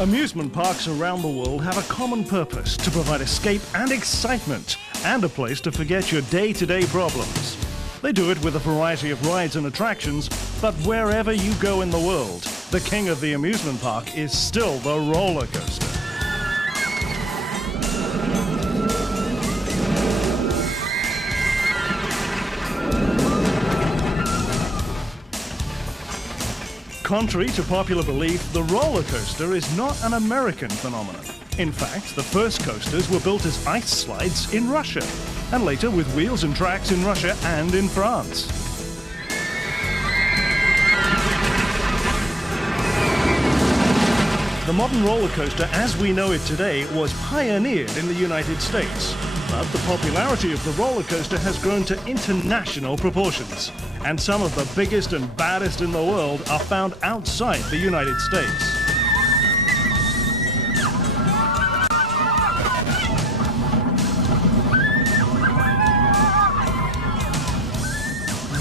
Amusement parks around the world have a common purpose: to provide escape and excitement, and a place to forget your day-to-day problems. They do it with a variety of rides and attractions, but wherever you go in the world, the king of the amusement park is still the roller coaster. Contrary to popular belief, the roller coaster is not an American phenomenon. In fact, the first coasters were built as ice slides in Russia, and later with wheels and tracks in Russia and in France. The modern roller coaster, as we know it today, was pioneered in the United States. But the popularity of the roller coaster has grown to international proportions, and some of the biggest and baddest in the world are found outside the United States.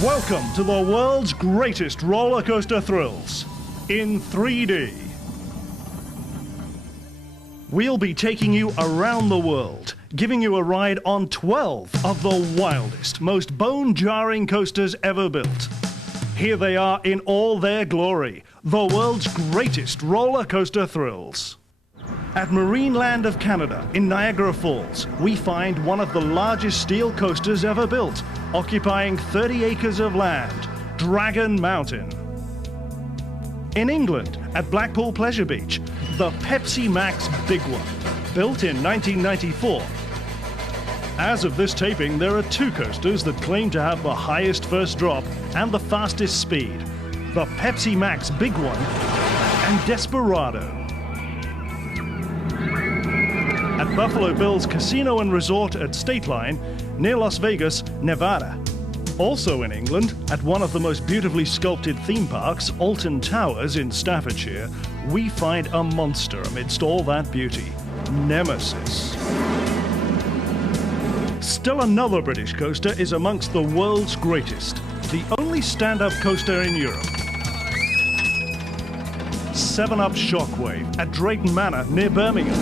Welcome to the world's greatest roller coaster thrills in 3D. We'll be taking you around the world, giving you a ride on 12 of the wildest, most bone-jarring coasters ever built. Here they are in all their glory, the world's greatest roller coaster thrills. At Marineland of Canada in Niagara Falls, we find one of the largest steel coasters ever built, occupying 30 acres of land, Dragon Mountain. In England, at Blackpool Pleasure Beach, the Pepsi Max Big One, built in 1994. As of this taping, there are two coasters that claim to have the highest first drop and the fastest speed: the Pepsi Max Big One and Desperado. At Buffalo Bill's Casino and Resort at State Line, near Las Vegas, Nevada. Also in England, at one of the most beautifully sculpted theme parks, Alton Towers in Staffordshire, we find a monster amidst all that beauty: Nemesis. Still another British coaster is amongst the world's greatest, the only stand-up coaster in Europe. 7-Up Shockwave at Drayton Manor near Birmingham.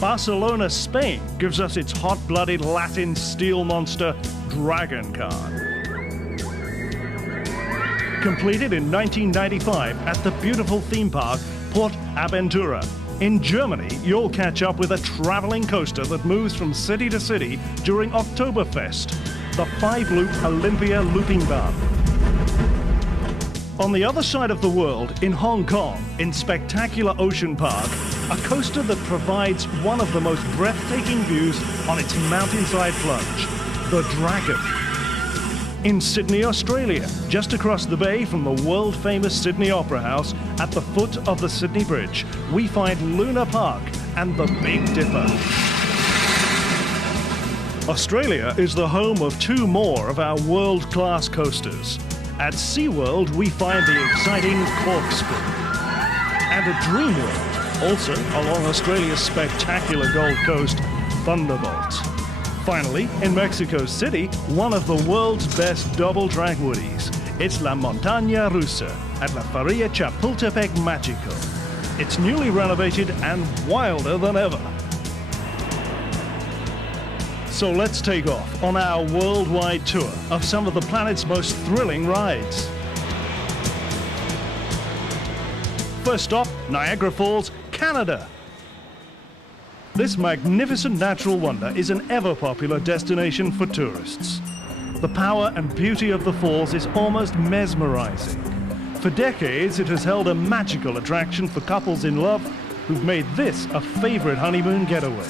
Barcelona, Spain gives us its hot-blooded Latin steel monster, Dragon Khan. Completed in 1995 at the beautiful theme park Port Aventura. In Germany, you'll catch up with a traveling coaster that moves from city to city during Oktoberfest, the 5-loop Olympia Looping Bahn. On the other side of the world, in Hong Kong, in Spectacular Ocean Park, a coaster that provides one of the most breathtaking views on its mountainside plunge, the Dragon. In Sydney, Australia, just across the bay from the world-famous Sydney Opera House, at the foot of the Sydney Bridge, we find Luna Park and the Big Dipper. Australia is the home of two more of our world-class coasters. At SeaWorld, we find the exciting Corkscrew. And at Dreamworld, also along Australia's spectacular Gold Coast, Thunderbolt. Finally, in Mexico City, one of the world's best double-track woodies. It's La Montaña Rusa at La Feria Chapultepec Mágico. It's newly renovated and wilder than ever. So let's take off on our worldwide tour of some of the planet's most thrilling rides. First stop, Niagara Falls, Canada. This magnificent natural wonder is an ever-popular destination for tourists. The power and beauty of the falls is almost mesmerizing. For decades, it has held a magical attraction for couples in love who've made this a favorite honeymoon getaway.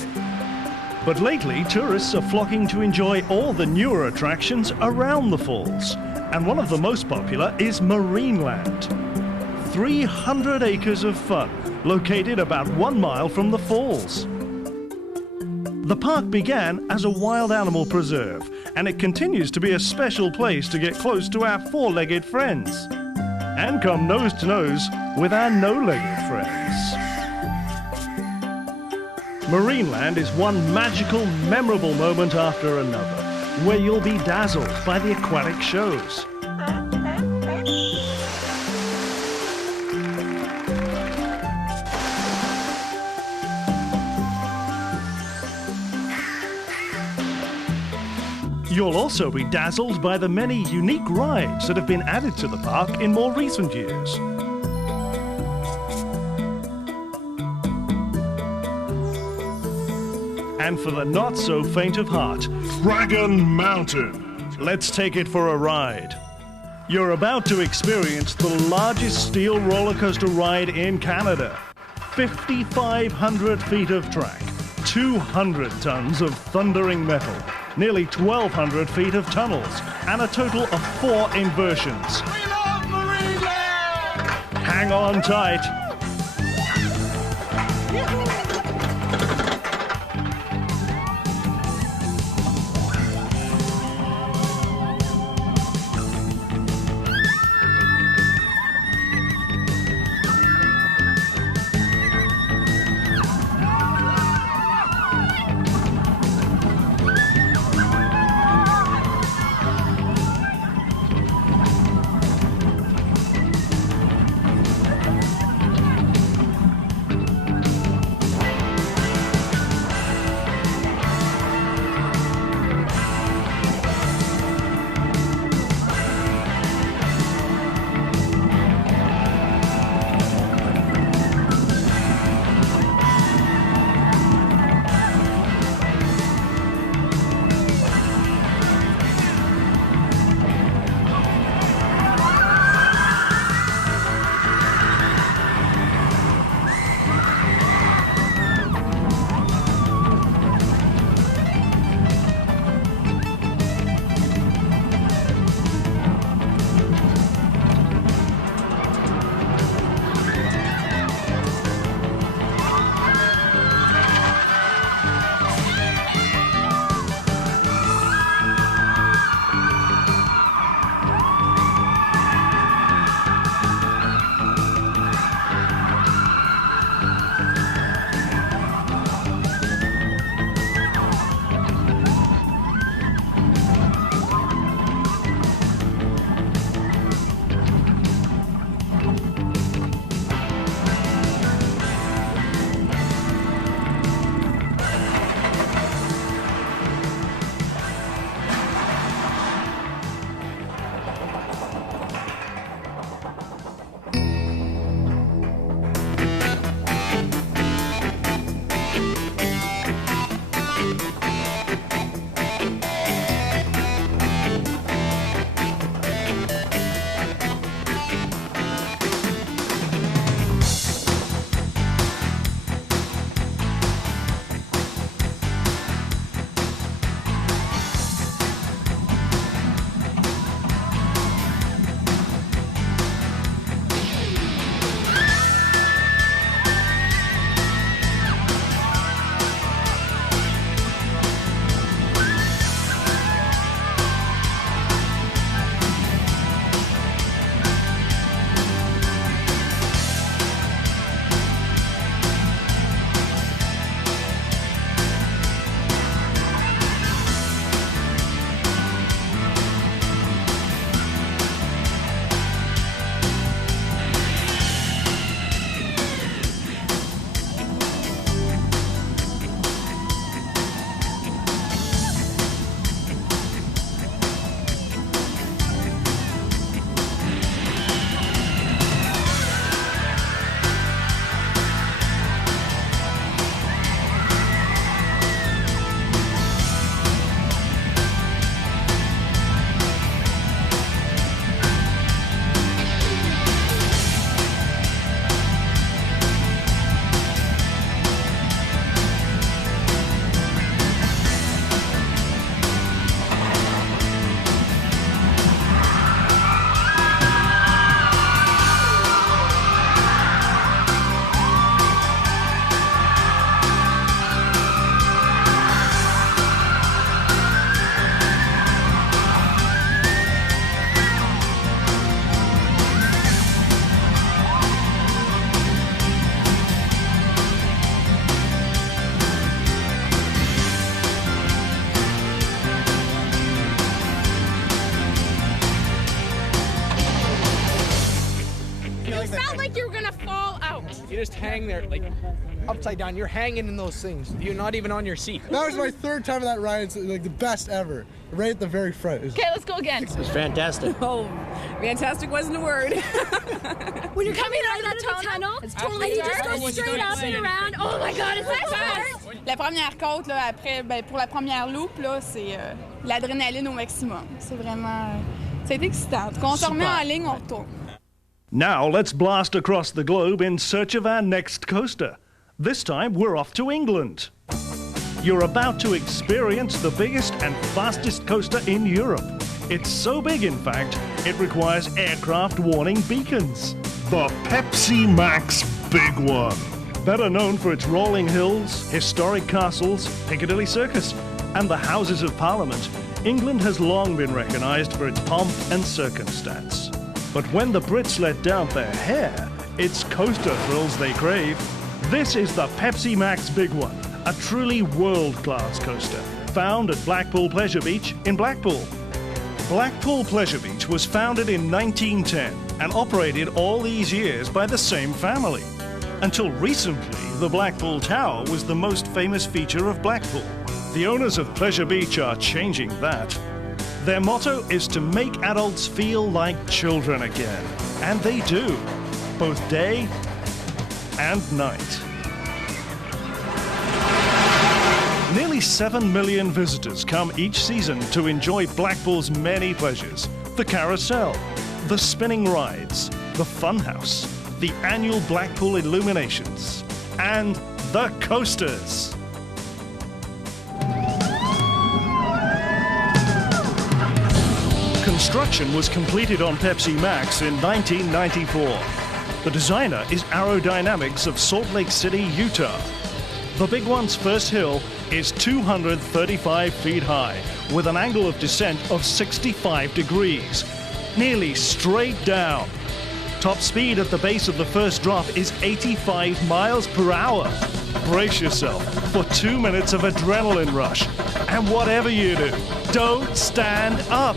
But lately, tourists are flocking to enjoy all the newer attractions around the falls. And one of the most popular is Marineland. 300 acres of fun, located about 1 mile from the falls. The park began as a wild animal preserve, and it continues to be a special place to get close to our four-legged friends. And come nose to nose with our no-legged friends. Marineland is one magical, memorable moment after another, where you'll be dazzled by the aquatic shows. You'll also be dazzled by the many unique rides that have been added to the park in more recent years. And for the not so faint of heart, Dragon Mountain. Let's take it for a ride. You're about to experience the largest steel roller coaster ride in Canada. 5,500 feet of track, 200 tons of thundering metal, nearly 1,200 feet of tunnels, and a total of 4 inversions. We love Marineland! Hang on tight. You just hang there, like, upside down. You're hanging in those things. You're not even on your seat. That was my third time on that ride. It's like the best ever. Right at the very front. Okay, let's go again. It was fantastic. Oh, fantastic wasn't a word. When you're coming out of the tunnel, it's totally you just go straight up and around. Oh my God, it's so fast. La première côte, là, après, pour la première loop, là, c'est l'adrénaline au maximum. C'est vraiment... c'est excitant. Quand on se remet en ligne, on retourne. Now let's blast across the globe in search of our next coaster. This time we're off to England. You're about to experience the biggest and fastest coaster in Europe. It's so big, in fact, it requires aircraft warning beacons. The Pepsi Max Big One. Better known for its rolling hills, historic castles, Piccadilly Circus, and the Houses of Parliament, England has long been recognised for its pomp and circumstance. But when the Brits let down their hair, it's coaster thrills they crave. This is the Pepsi Max Big One, a truly world-class coaster, found at Blackpool Pleasure Beach in Blackpool. Blackpool Pleasure Beach was founded in 1910 and operated all these years by the same family. Until recently, the Blackpool Tower was the most famous feature of Blackpool. The owners of Pleasure Beach are changing that. Their motto is to make adults feel like children again. And they do, both day and night. Nearly 7 million visitors come each season to enjoy Blackpool's many pleasures. The carousel, the spinning rides, the funhouse, the annual Blackpool illuminations, and the coasters. Construction was completed on Pepsi Max in 1994. The designer is Aerodynamics of Salt Lake City, Utah. The Big One's first hill is 235 feet high, with an angle of descent of 65 degrees, nearly straight down. Top speed at the base of the first drop is 85 miles per hour. Brace yourself for 2 minutes of adrenaline rush. And whatever you do, don't stand up.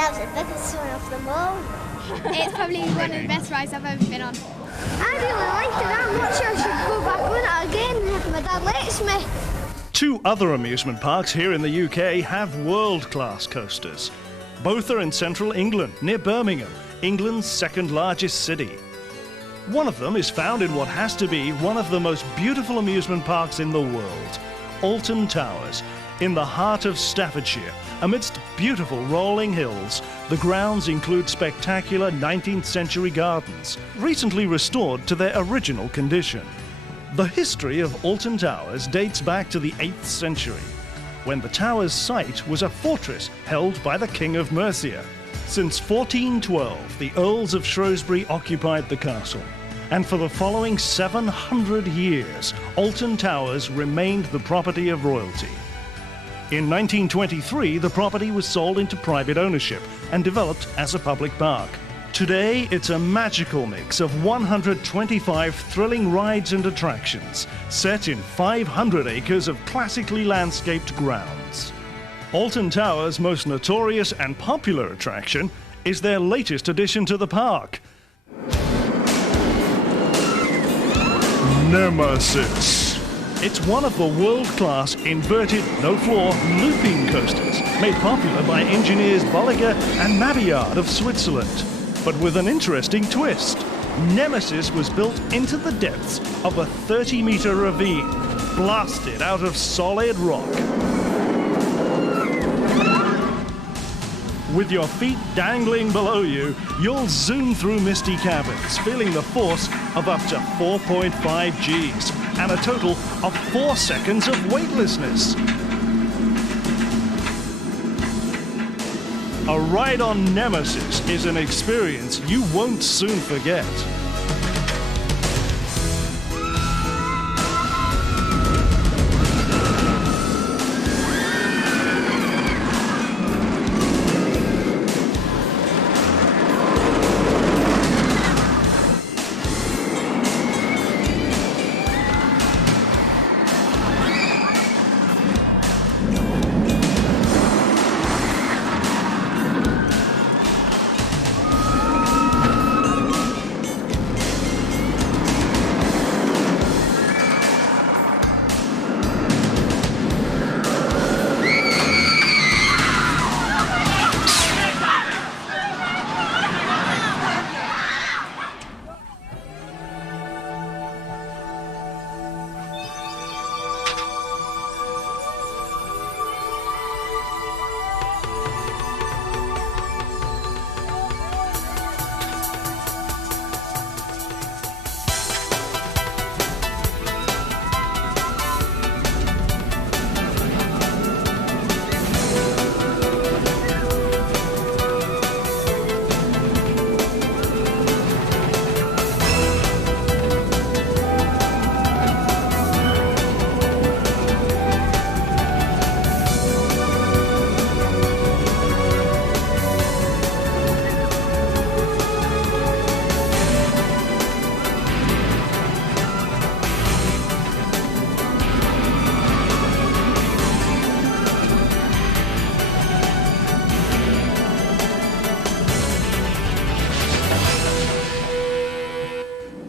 That was the biggest one of them all. It's probably one of the best rides I've ever been on. I really liked it that much. I should go back on it again if my dad lets me. 2 other amusement parks here in the UK have world-class coasters. Both are in central England, near Birmingham, England's second largest city. One of them is found in what has to be one of the most beautiful amusement parks in the world, Alton Towers, in the heart of Staffordshire. Amidst beautiful rolling hills, the grounds include spectacular 19th century gardens, recently restored to their original condition. The history of Alton Towers dates back to the 8th century, when the tower's site was a fortress held by the King of Mercia. Since 1412, the Earls of Shrewsbury occupied the castle, and for the following 700 years, Alton Towers remained the property of royalty. In 1923, the property was sold into private ownership and developed as a public park. Today, it's a magical mix of 125 thrilling rides and attractions, set in 500 acres of classically landscaped grounds. Alton Towers' most notorious and popular attraction is their latest addition to the park, Nemesis. It's one of the world-class inverted, no-floor, looping coasters made popular by engineers Bolliger and Mabillard of Switzerland. But with an interesting twist. Nemesis was built into the depths of a 30-meter ravine, blasted out of solid rock. With your feet dangling below you, you'll zoom through misty caverns, feeling the force of up to 4.5 Gs and a total of 4 seconds of weightlessness. A ride on Nemesis is an experience you won't soon forget.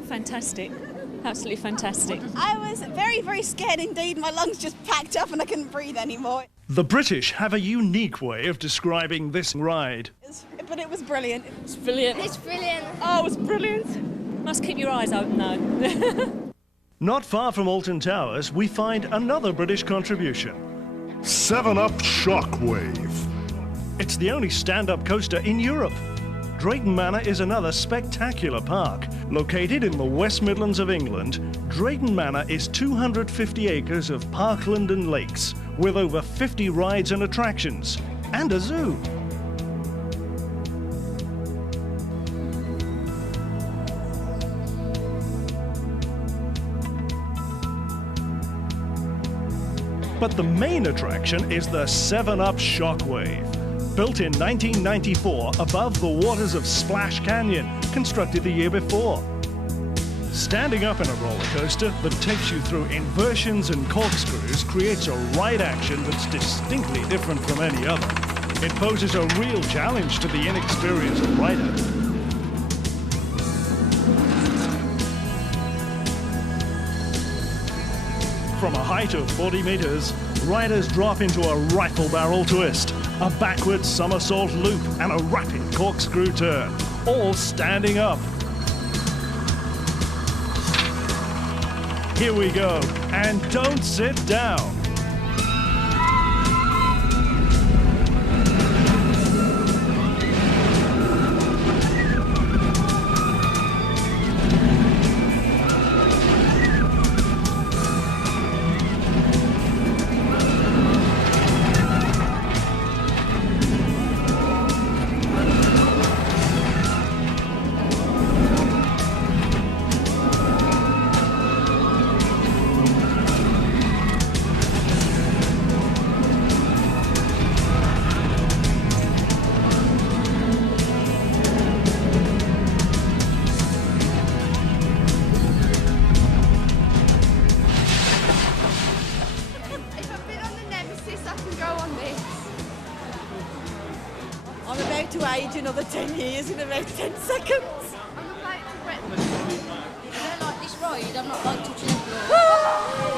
Fantastic. Absolutely fantastic. I was very, very scared indeed. My lungs just packed up and I couldn't breathe anymore. The British have a unique way of describing this ride. But it was brilliant. It's brilliant. It's brilliant. Oh, it was brilliant. Must keep your eyes open though. Not far from Alton Towers, we find another British contribution. 7-Up Shockwave. It's the only stand-up coaster in Europe. Drayton Manor is another spectacular park. Located in the West Midlands of England, Drayton Manor is 250 acres of parkland and lakes, with over 50 rides and attractions, and a zoo. But the main attraction is the 7-Up Shockwave. Built in 1994 above the waters of Splash Canyon, constructed the year before. Standing up in a roller coaster that takes you through inversions and corkscrews creates a ride action that's distinctly different from any other. It poses a real challenge to the inexperienced rider. From a height of 40 meters, riders drop into a rifle barrel twist, a backward somersault loop, and a rapid corkscrew turn, all standing up. Here we go, and don't sit down. I'm about to age another 10 years in about 10 seconds. I'm about to wet. I don't like this ride. I'm not like touching the floor.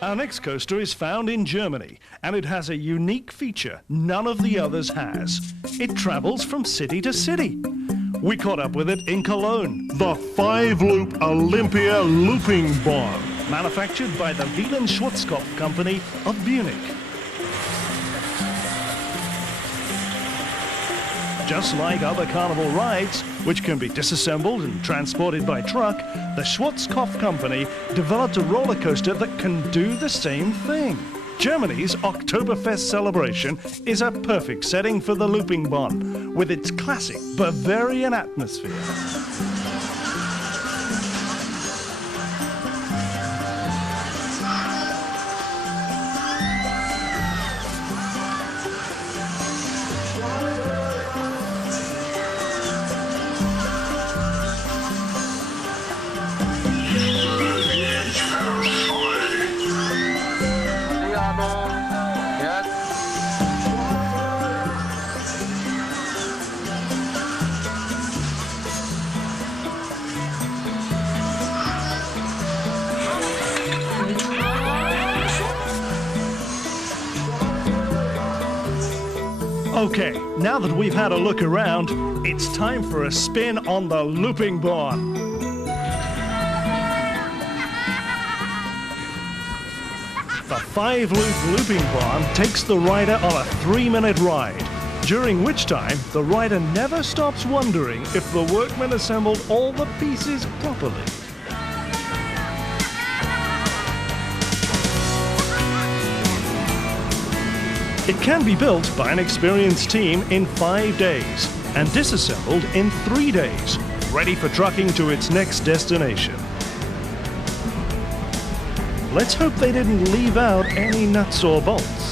Our next coaster is found in Germany, and it has a unique feature none of the others has. It travels from city to city. We caught up with it in Cologne. The 5-loop Olympia looping bar. Manufactured by the Wieland-Schwarzkopf Company of Munich. Just like other carnival rides, which can be disassembled and transported by truck, the Schwarzkopf Company developed a roller coaster that can do the same thing. Germany's Oktoberfest celebration is a perfect setting for the looping Bahn, with its classic Bavarian atmosphere. Okay, now that we've had a look around, it's time for a spin on the looping Bahn. The 5-loop looping Bahn takes the rider on a 3-minute ride, during which time the rider never stops wondering if the workmen assembled all the pieces properly. It can be built by an experienced team in 5 days and disassembled in 3 days, ready for trucking to its next destination. Let's hope they didn't leave out any nuts or bolts.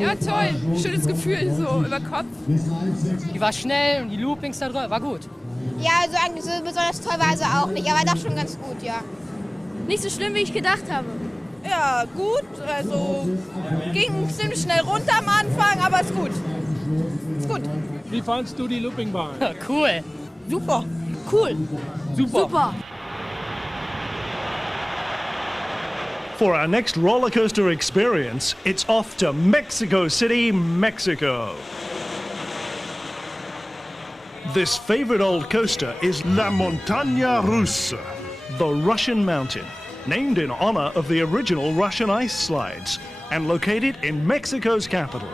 Ja, toll. Schönes Gefühl, so über Kopf. Die war schnell und die Loopings da drin, war gut. Ja, also eigentlich so besonders toll war sie auch nicht, aber doch schon ganz gut, ja. Nicht so schlimm, wie ich gedacht habe. Ja, gut. Also ging ziemlich schnell runter am Anfang, aber ist gut. Ist gut. Wie fandst du die Loopingbahn? Cool. Super. Cool. Super. For our next roller coaster experience, it's off to Mexico City, Mexico. This favorite old coaster is La Montaña Rusa. the Russian Mountain, named in honor of the original Russian ice slides and located in Mexico's capital.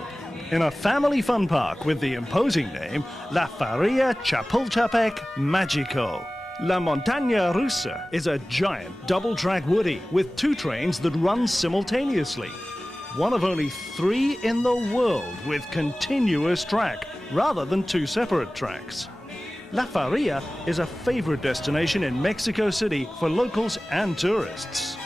In a family fun park with the imposing name La Feria Chapultepec Magico. La Montaña Rusa is a giant double-track woody with 2 trains that run simultaneously. One of only 3 in the world with continuous track rather than 2 separate tracks. La Feria is a favorite destination in Mexico City for locals and tourists.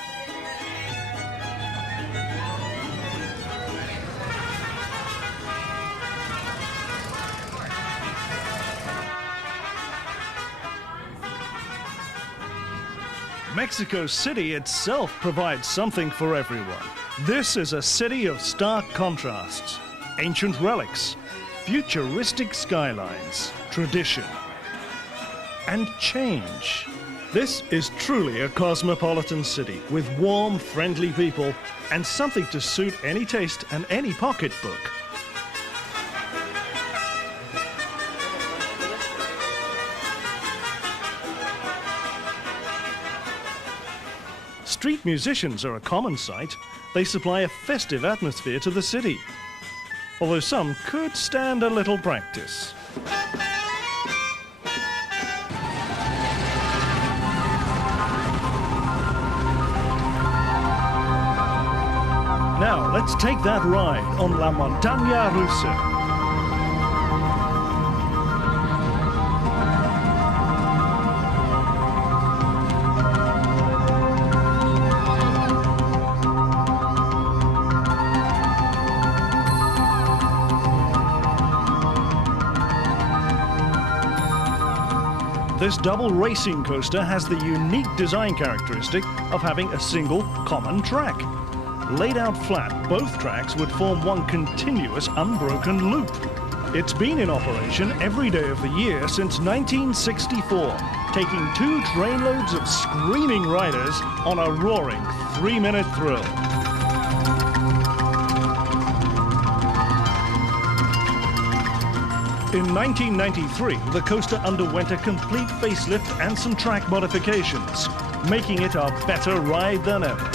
Mexico City itself provides something for everyone. This is a city of stark contrasts, ancient relics, futuristic skylines, tradition, and change. This is truly a cosmopolitan city with warm, friendly people and something to suit any taste and any pocketbook. Street musicians are a common sight. They supply a festive atmosphere to the city, although some could stand a little practice. Now let's take that ride on La Montaña Rusa. This double racing coaster has the unique design characteristic of having a single common track. Laid out flat, both tracks would form one continuous unbroken loop. It's been in operation every day of the year since 1964, taking 2 trainloads of screaming riders on a roaring 3-minute thrill. In 1993, the coaster underwent a complete facelift and some track modifications, making it a better ride than ever.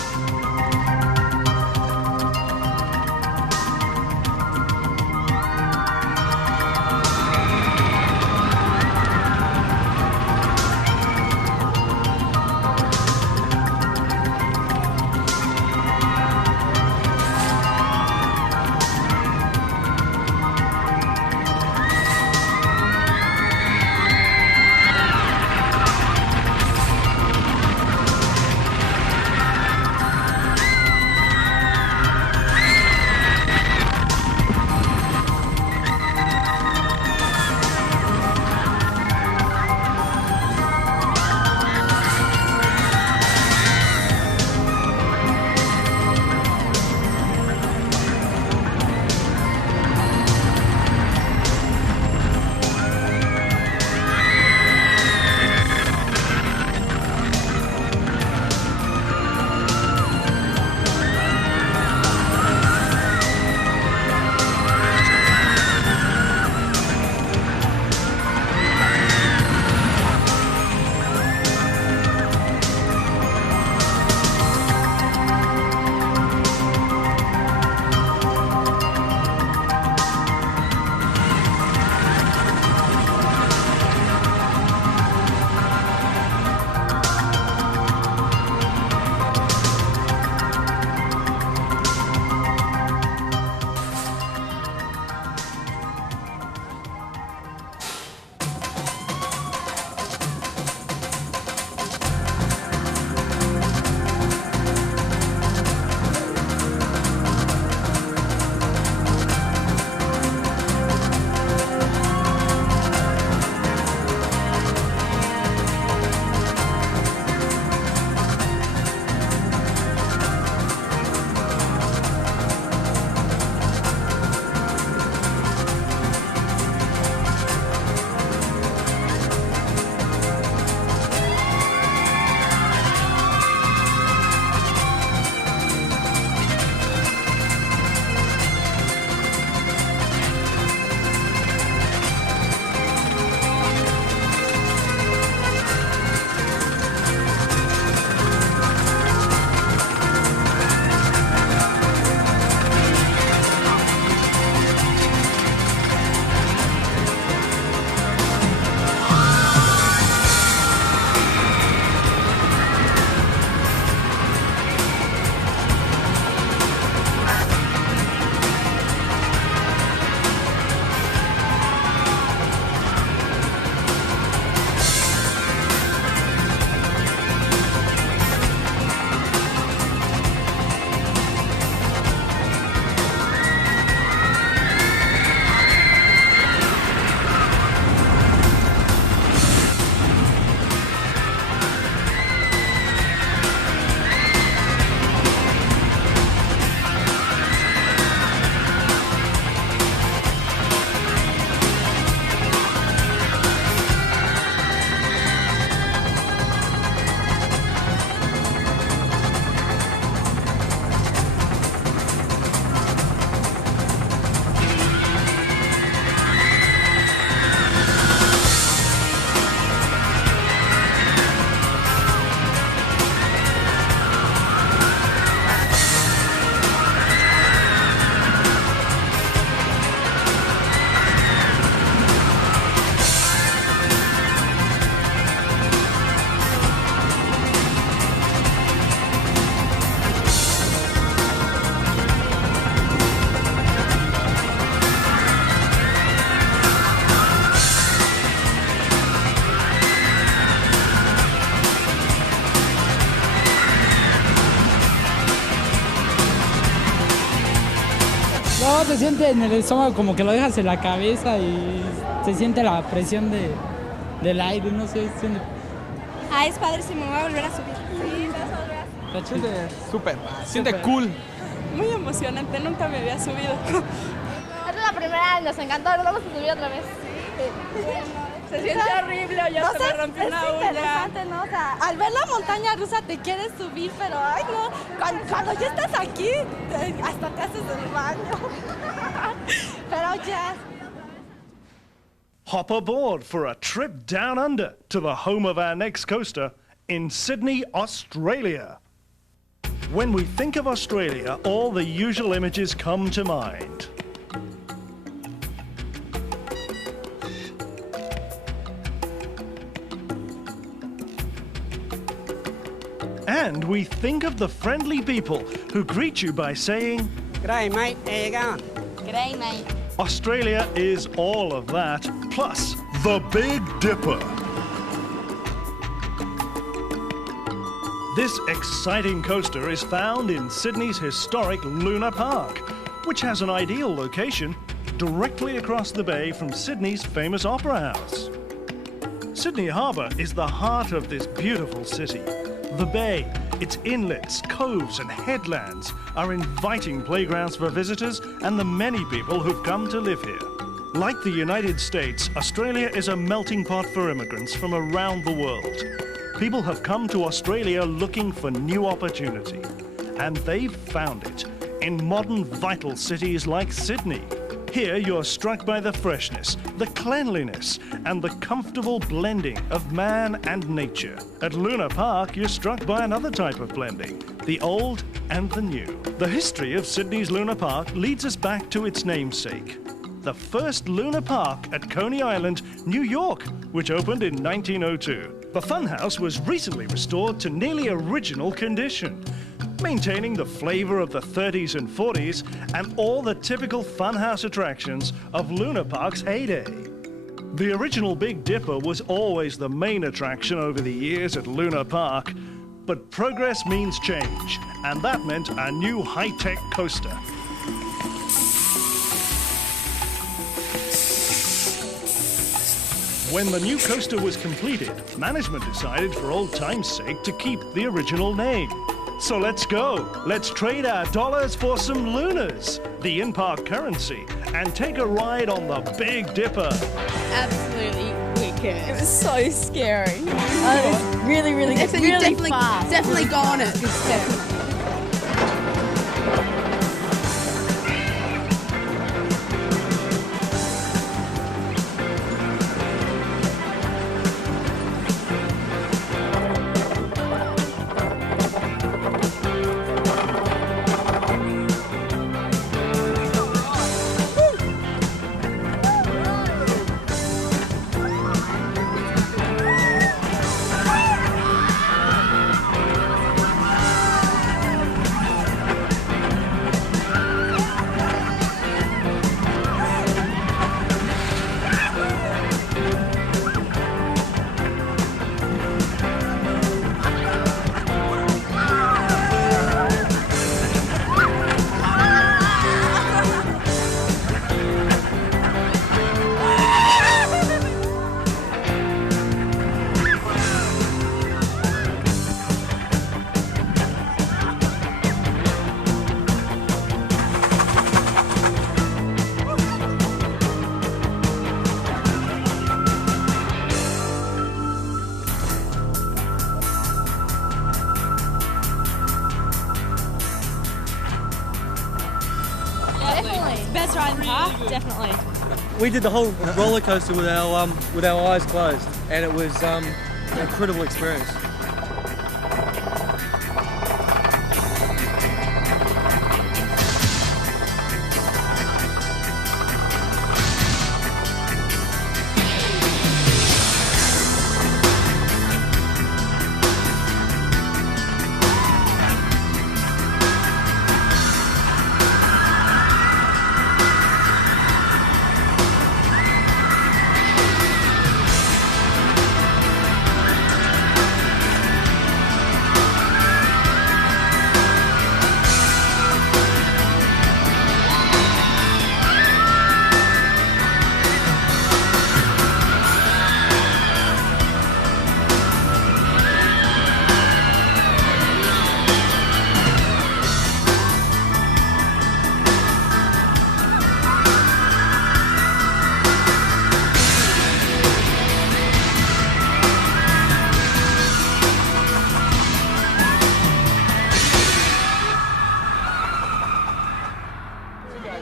No, se siente en el estómago como que lo dejas en la cabeza y se siente la presión del aire, no sé. Ah, es padre, si me voy a volver a subir. Sí, vas a volver a Está chido. Súper. Siente cool. Muy emocionante, nunca me había subido. Es la primera, nos encantó, nos vamos a subir otra vez. Se siente horrible, ya se me rompió una uña. Interesante, ¿no? O sea, al ver la montaña rusa te quieres subir, pero ay no, cuando ya estás aquí, hasta te haces el baño. Pero ya. Hop aboard for a trip down under to the home of our next coaster in Sydney, Australia. When we think of Australia, all the usual images come to mind. And we think of the friendly people who greet you by saying, G'day, mate. How you going? G'day, mate. Australia is all of that, plus The Big Dipper. this exciting coaster is found in Sydney's historic Luna Park, which has an ideal location directly across the bay from Sydney's famous Opera House. Sydney Harbour is the heart of this beautiful city. The bay, its inlets, coves and headlands are inviting playgrounds for visitors and the many people who've come to live here. Like the United States, Australia is a melting pot for immigrants from around the world. People have come to Australia looking for new opportunity, and they've found it in modern, vital cities like Sydney. Here you're struck by the freshness, the cleanliness, and the comfortable blending of man and nature. At Luna Park, you're struck by another type of blending, the old and the new. The history of Sydney's Luna Park leads us back to its namesake, the first Luna Park at Coney Island, New York, which opened in 1902. The funhouse was recently restored to nearly original condition, maintaining the flavor of the 30s and 40s and all the typical funhouse attractions of Luna Park's heyday. The original Big Dipper was always the main attraction over the years at Luna Park, but progress means change, and that meant a new high-tech coaster. When the new coaster was completed, management decided for old time's sake to keep the original name. So let's go. Let's trade our dollars for some lunas, the in-park currency, and take a ride on the Big Dipper. Absolutely wicked. It was so scary. It was really, really good. You Really definitely, fast. definitely go on it. Best ride in the park, definitely. We did the whole roller coaster with our eyes closed, and it was an incredible experience.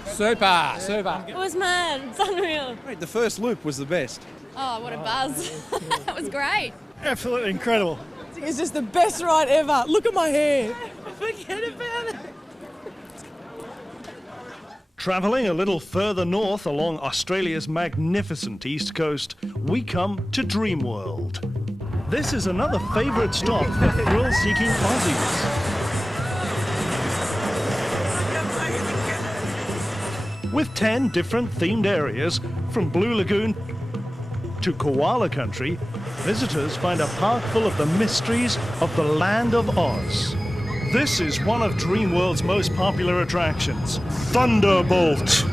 Super, super. It was mad. It's unreal. Mate, the first loop was the best. Oh, what a buzz. That was great. Absolutely incredible. It's just the best ride ever. Look at my hair. Forget about it. Travelling a little further north along Australia's magnificent east coast, we come to Dreamworld. This is another favourite stop for thrill-seeking Aussies. With 10 different themed areas, from Blue Lagoon to Koala Country, visitors find a park full of the mysteries of the Land of Oz. This is one of Dreamworld's most popular attractions, Thunderbolt.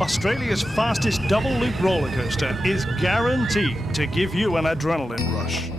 Australia's fastest double-loop roller coaster is guaranteed to give you an adrenaline rush.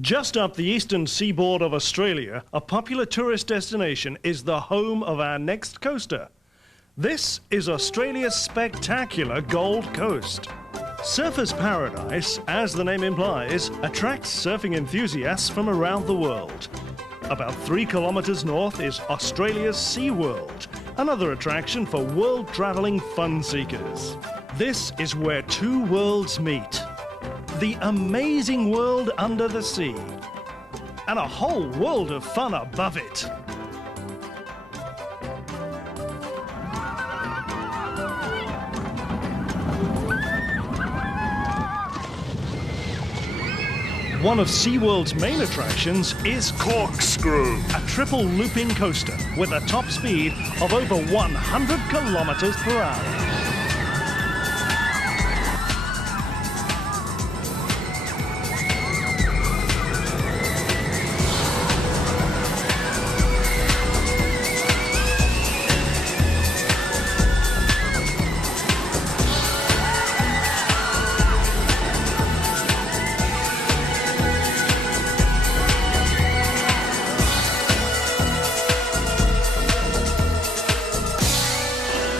Just up the eastern seaboard of Australia, a popular tourist destination is the home of our next coaster. This is Australia's spectacular Gold Coast. Surfers Paradise, as the name implies, attracts surfing enthusiasts from around the world. About 3 kilometres north is Australia's SeaWorld, another attraction for world-travelling fun seekers. This is where two worlds meet. The amazing world under the sea, and a whole world of fun above it. One of SeaWorld's main attractions is Corkscrew, a triple looping coaster with a top speed of over 100 kilometers per hour.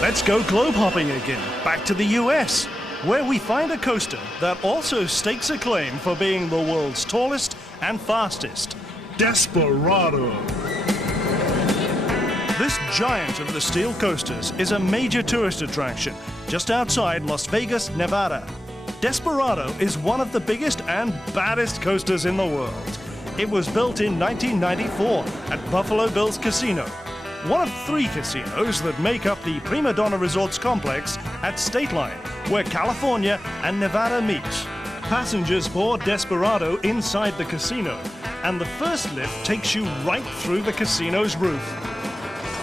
Let's go globe hopping again, back to the US, where we find a coaster that also stakes a claim for being the world's tallest and fastest, Desperado. This giant of the steel coasters is a major tourist attraction just outside Las Vegas, Nevada. Desperado is one of the biggest and baddest coasters in the world. It was built in 1994 at Buffalo Bills Casino, one of 3 casinos that make up the Prima Donna Resorts complex at State Line, where California and Nevada meet. Passengers board Desperado inside the casino, and the first lift takes you right through the casino's roof.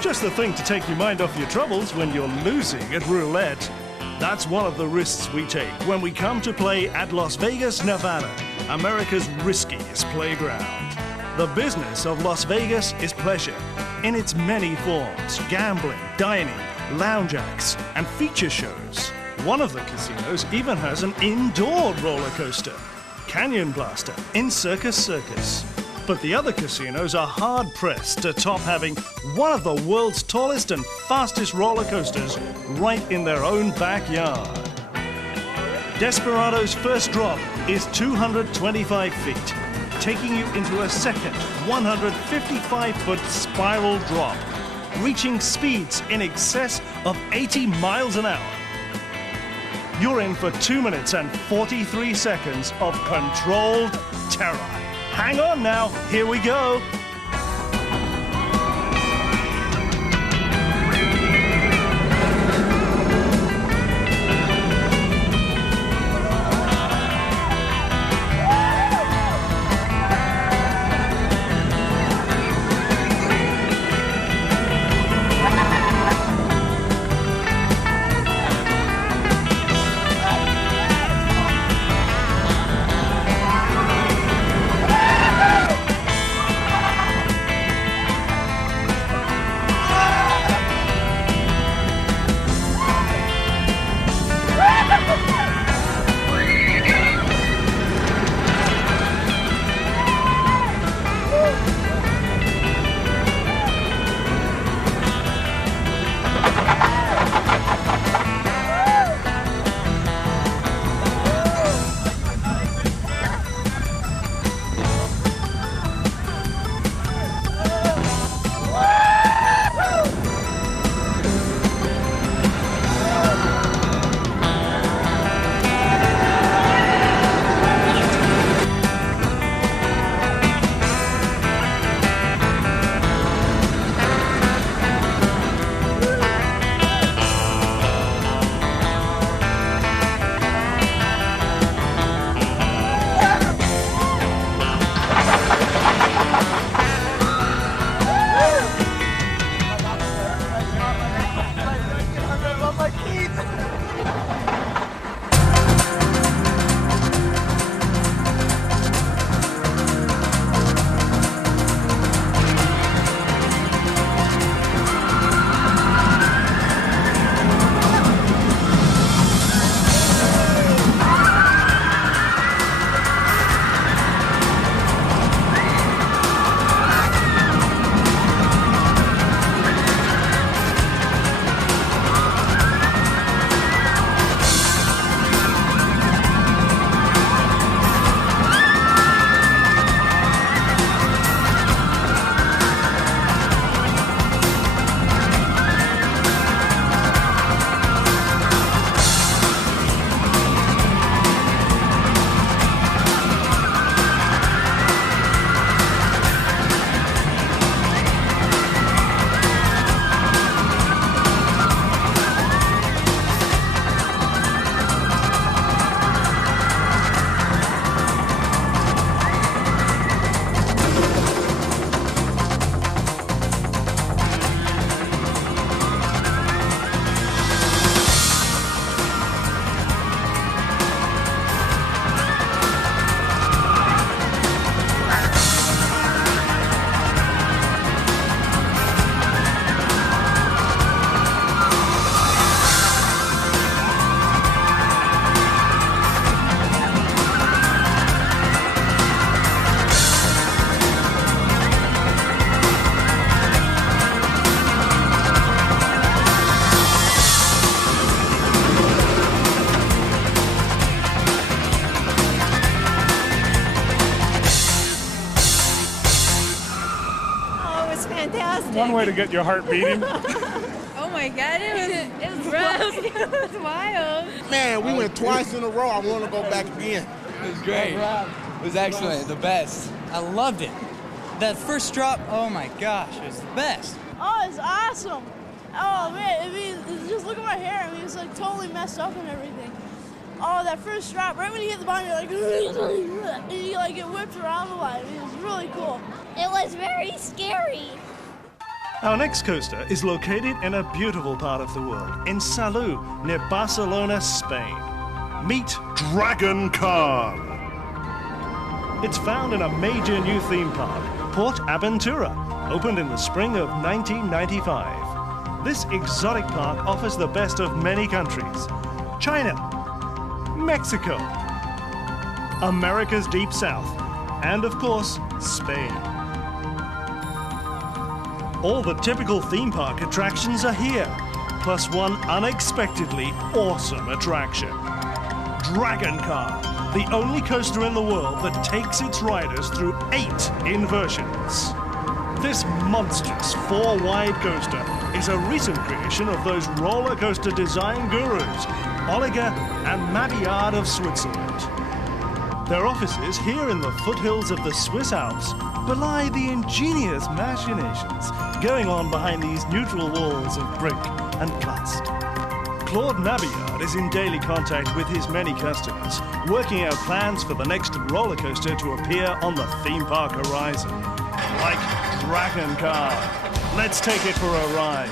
Just the thing to take your mind off your troubles when you're losing at roulette. That's one of the risks we take when we come to play at Las Vegas, Nevada, America's riskiest playground. The business of Las Vegas is pleasure in its many forms: gambling, dining, lounge acts, and feature shows. One of the casinos even has an indoor roller coaster, Canyon Blaster, in Circus Circus. But the other casinos are hard-pressed to top having one of the world's tallest and fastest roller coasters right in their own backyard. Desperado's first drop is 225 feet, taking you into a second 155-foot spiral drop, reaching speeds in excess of 80 miles an hour. you're in for 2 minutes and 43 seconds of controlled terror. Hang on now, here we go. One way to get your heart beating. Oh my God, it was rough. It was wild. Man, we went twice in a row. I want to go back again. It was great. It was excellent. The best. I loved it. That first drop, oh my gosh, it was the best. Oh, it's awesome. Oh man, I mean, just look at my hair. I mean, it's like totally messed up and everything. Oh, that first drop, right when you hit the bottom, you're like, and you like get whipped around the line. I mean, it was really cool. It was very scary. Our next coaster is located in a beautiful part of the world, in Salou, near Barcelona, Spain. Meet Dragon Car. It's found in a major new theme park, Port Aventura, opened in the spring of 1995. This exotic park offers the best of many countries: China, Mexico, America's Deep South, and of course, Spain. All the typical theme park attractions are here, plus one unexpectedly awesome attraction. Dragon Car, the only coaster in the world that takes its riders through 8 inversions. This monstrous 4-wide coaster is a recent creation of those roller coaster design gurus, Oliga and Mabiard of Switzerland. Their offices here in the foothills of the Swiss Alps belie the ingenious machinations going on behind these neutral walls of brick and cast. Claude Mabiard is in daily contact with his many customers, working out plans for the next roller coaster to appear on the theme park horizon. Like Dragon Car. Let's take it for a ride.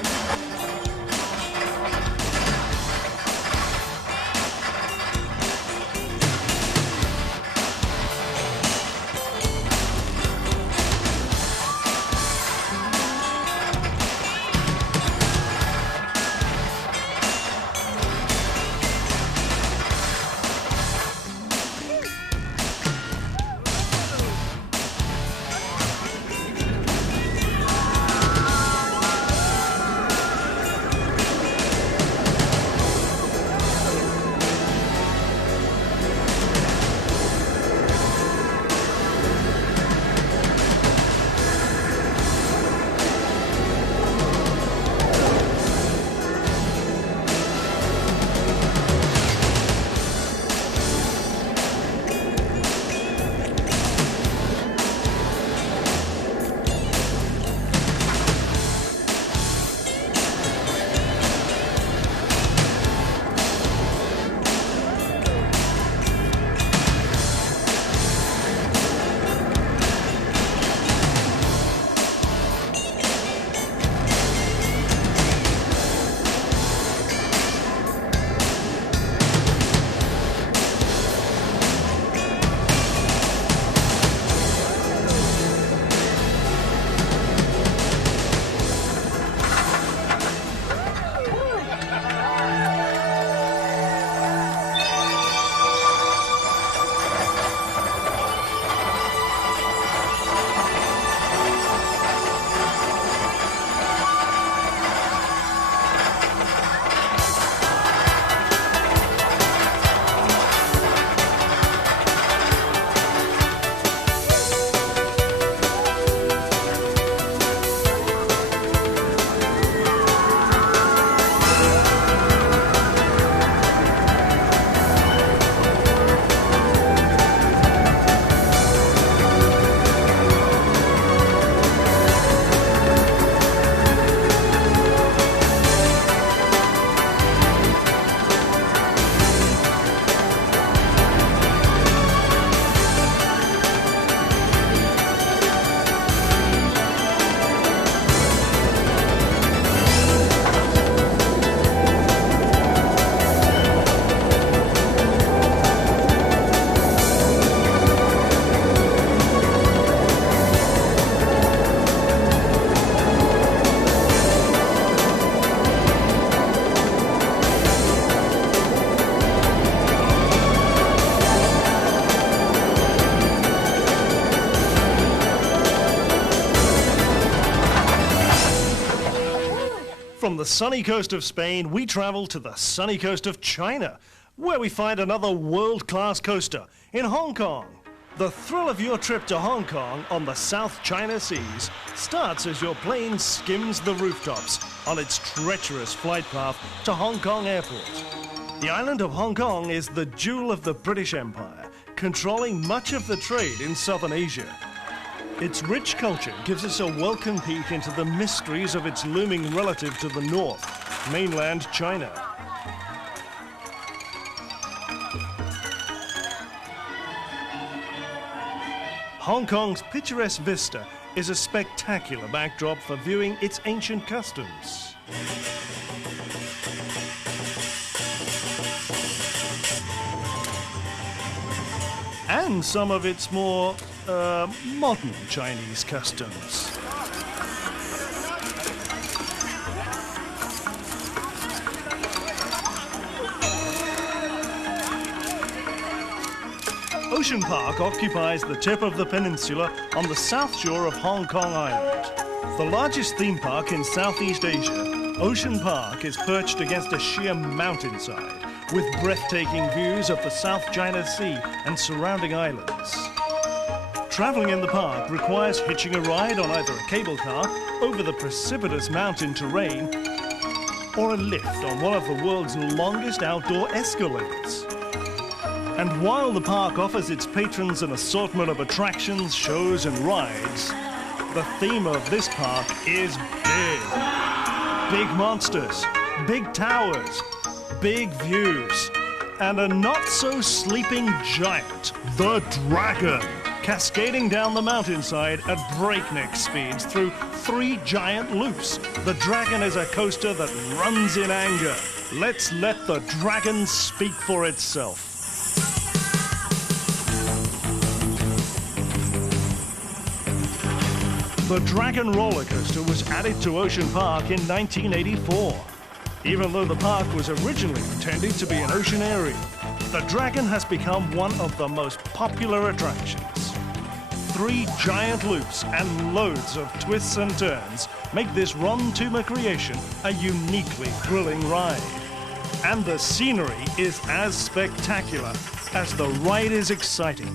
From the sunny coast of Spain, we travel to the sunny coast of China, where we find another world-class coaster in Hong Kong. The thrill of your trip to Hong Kong on the South China Seas starts as your plane skims the rooftops on its treacherous flight path to Hong Kong Airport. The island of Hong Kong is the jewel of the British Empire, controlling much of the trade in Southern Asia. Its rich culture gives us a welcome peek into the mysteries of its looming relative to the north, mainland China. Hong Kong's picturesque vista is a spectacular backdrop for viewing its ancient customs. And some of its more modern Chinese customs. Ocean Park occupies the tip of the peninsula on the south shore of Hong Kong Island. The largest theme park in Southeast Asia, Ocean Park is perched against a sheer mountainside with breathtaking views of the South China Sea and surrounding islands. Traveling in the park requires hitching a ride on either a cable car over the precipitous mountain terrain or a lift on one of the world's longest outdoor escalators. And while the park offers its patrons an assortment of attractions, shows and rides, the theme of this park is big. Big monsters, big towers, big views, and a not-so-sleeping giant, the Dragon, cascading down the mountainside at breakneck speeds through 3 giant loops. The Dragon is a coaster that runs in anger. Let's let the Dragon speak for itself. The Dragon roller coaster was added to Ocean Park in 1984. Even though the park was originally intended to be an ocean area, the Dragon has become one of the most popular attractions. 3 giant loops and loads of twists and turns make this Ron Toomer creation a uniquely thrilling ride. And the scenery is as spectacular as the ride is exciting.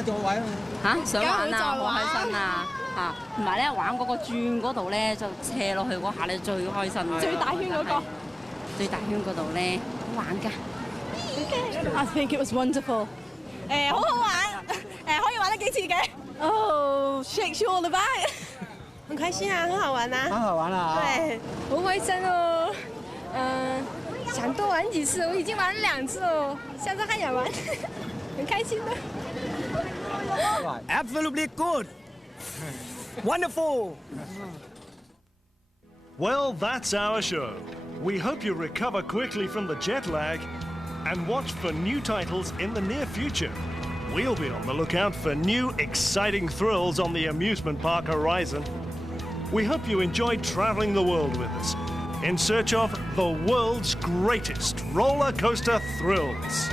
啊，仲有位啊！嚇，想玩啊，好開心啊！嚇，同埋咧玩嗰個轉嗰度咧，就斜落去嗰下咧最開心。最大圈嗰個。最大圈嗰度咧好玩㗎。I think it was wonderful。好好玩，可以玩得幾次嘅。Oh, shakes you all about。很開心啊，很好玩啊。很好玩啊！對，好開心哦。想多玩幾次，我已經玩了2次哦，下次還想玩，很開心的。Absolutely good. Wonderful. Well, that's our show. We hope you recover quickly from the jet lag and watch for new titles in the near future. We'll be on the lookout for new, exciting thrills on the amusement park horizon. We hope you enjoyed traveling the world with us in search of the world's greatest roller coaster thrills.